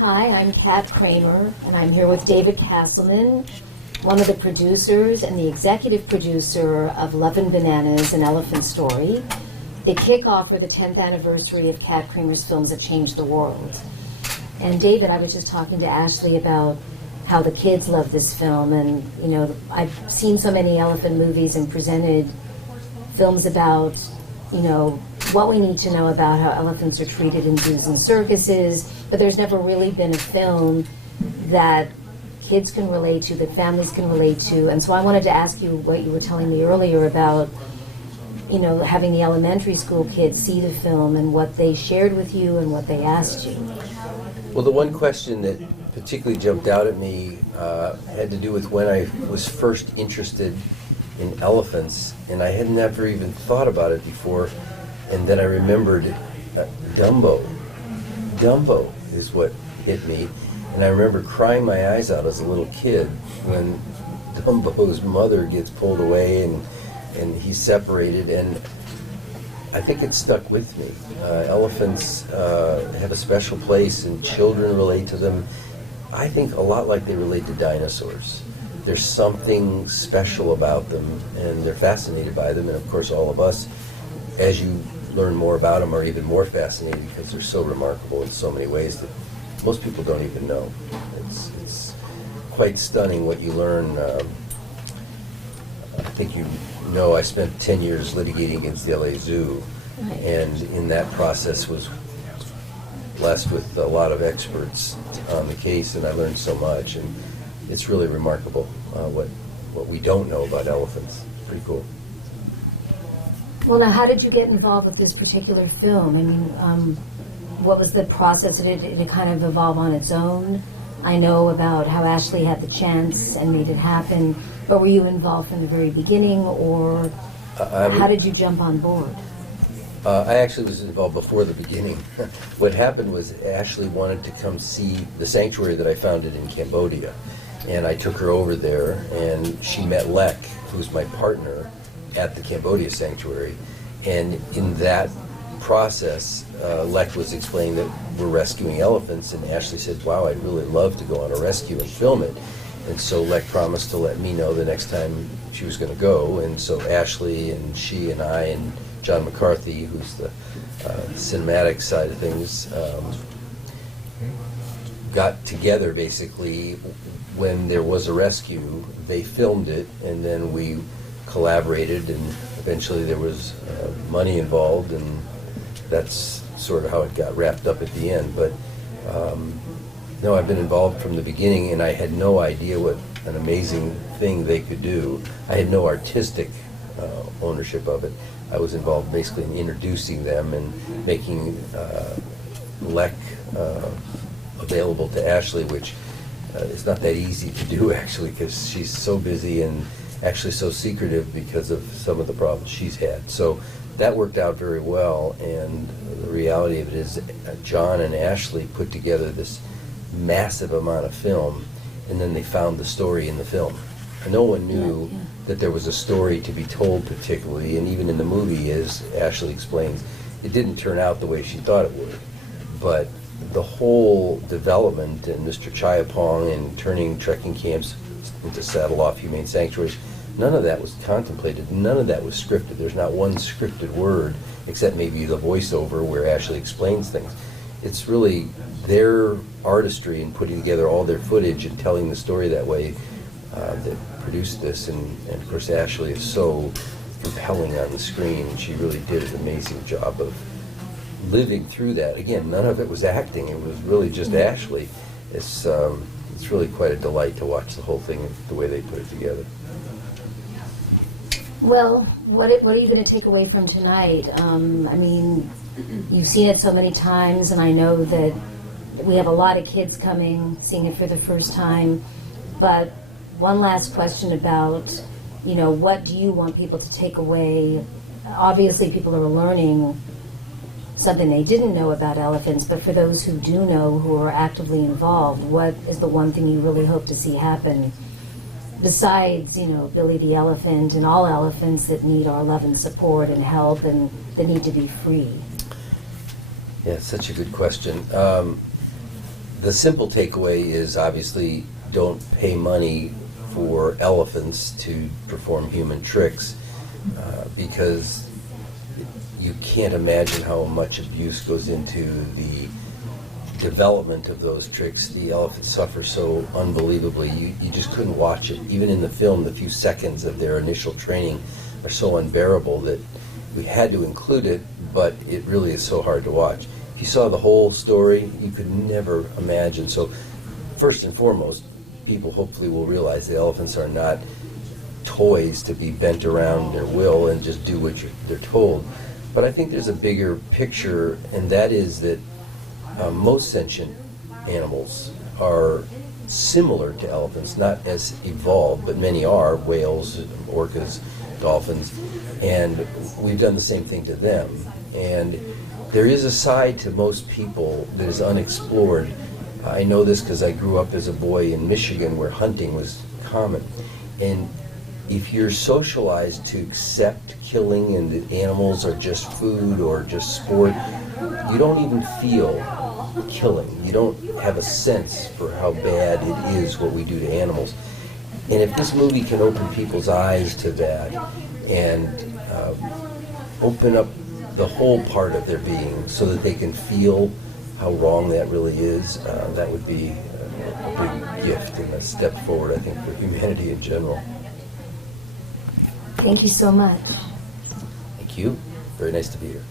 Hi, I'm Kat Kramer, and I'm here with David Casselman, one of the producers and the executive producer of Love and Bananas, an Elephant Story, the kickoff for the 10th anniversary of Kat Kramer's films that changed the world. And David, I was just talking to Ashley about how the kids love this film, and you know, I've seen so many elephant movies and presented films about, you know, what we need to know about how elephants are treated in zoos and circuses, but there's never really been a film that kids can relate to, that families can relate to. And so I wanted to ask you what you were telling me earlier about, you know, having the elementary school kids see the film and what they shared with you and what they asked you. Well, the one question that particularly jumped out at me had to do with when I was first interested in elephants, and I had never even thought about it before. And then I remembered Dumbo. Dumbo is what hit me. And I remember crying my eyes out as a little kid when Dumbo's mother gets pulled away and he's separated. And I think it stuck with me. Elephants have a special place, and children relate to them, I think, a lot like they relate to dinosaurs. There's something special about them, and they're fascinated by them. And of course, all of us, as you learn more about them, are even more fascinated because they're so remarkable in so many ways that most people don't even know. It's quite stunning what you learn. I think you know I spent 10 years litigating against the LA Zoo, and in that process was blessed with a lot of experts on the case, and I learned so much, and it's really remarkable what we don't know about elephants. It's pretty cool. Well, now, how did you get involved with this particular film? I mean, what was the process? Did it kind of evolve on its own? I know about how Ashley had the chance and made it happen, but were you involved from the very beginning, or how did you jump on board? I actually was involved before the beginning. What happened was Ashley wanted to come see the sanctuary that I founded in Cambodia, and I took her over there, and she met Lek, who's my partner at the Cambodia sanctuary, and in that process, Lek was explaining that we're rescuing elephants, and Ashley said, wow, I'd really love to go on a rescue and film it. And so Lek promised to let me know the next time she was going to go, and so Ashley and she and I and John McCarthy, who's the cinematic side of things, got together basically when there was a rescue. They filmed it, and then we collaborated, and eventually there was money involved, and that's sort of how it got wrapped up at the end. But no, I've been involved from the beginning, and I had no idea what an amazing thing they could do. I had no artistic ownership of it. I was involved basically in introducing them and making Lek available to Ashley, which is not that easy to do, actually, because she's so busy and actually so secretive because of some of the problems she's had. So that worked out very well, and the reality of it is John and Ashley put together this massive amount of film, and then they found the story in the film. And no one knew that there was a story to be told particularly, and even in the movie, as Ashley explains, it didn't turn out the way she thought it would. But the whole development, and Mr. Chayapong and turning trekking camps into saddle-off humane sanctuaries, none of that was contemplated. None of that was scripted. There's not one scripted word, except maybe the voiceover where Ashley explains things. It's really their artistry in putting together all their footage and telling the story that way that produced this. And of course, Ashley is so compelling on the screen. She really did an amazing job of living through that. Again, none of it was acting. It was really just Ashley. It's really quite a delight to watch the whole thing, the way they put it together. Well, what are you going to take away from tonight? I mean, you've seen it so many times, and I know that we have a lot of kids coming, seeing it for the first time. But one last question about, you know, what do you want people to take away? Obviously, people are learning something they didn't know about elephants, but for those who do know, who are actively involved, what is the one thing you really hope to see happen? Besides, you know, Billy the elephant and all elephants that need our love and support and help and the need to be free. Yeah, it's such a good question. the simple takeaway is obviously don't pay money for elephants to perform human tricks, because you can't imagine how much abuse goes into the development of those tricks. The elephants suffer so unbelievably. You just couldn't watch it. Even in the film, the few seconds of their initial training are so unbearable that we had to include it, but it really is so hard to watch. If you saw the whole story, you could never imagine. So first and foremost, people hopefully will realize the elephants are not toys to be bent around their will and just do what they're told. But I think there's a bigger picture, and that is that most sentient animals are similar to elephants, not as evolved, but many are, whales, orcas, dolphins, and we've done the same thing to them. And there is a side to most people that is unexplored. I know this because I grew up as a boy in Michigan where hunting was common. And if you're socialized to accept killing and that animals are just food or just sport, you don't even feel killing. You don't have a sense for how bad it is what we do to animals. And if this movie can open people's eyes to that and open up the whole part of their being so that they can feel how wrong that really is, that would be a big gift and a step forward, I think, for humanity in general. Thank you so much. Thank you. Very nice to be here.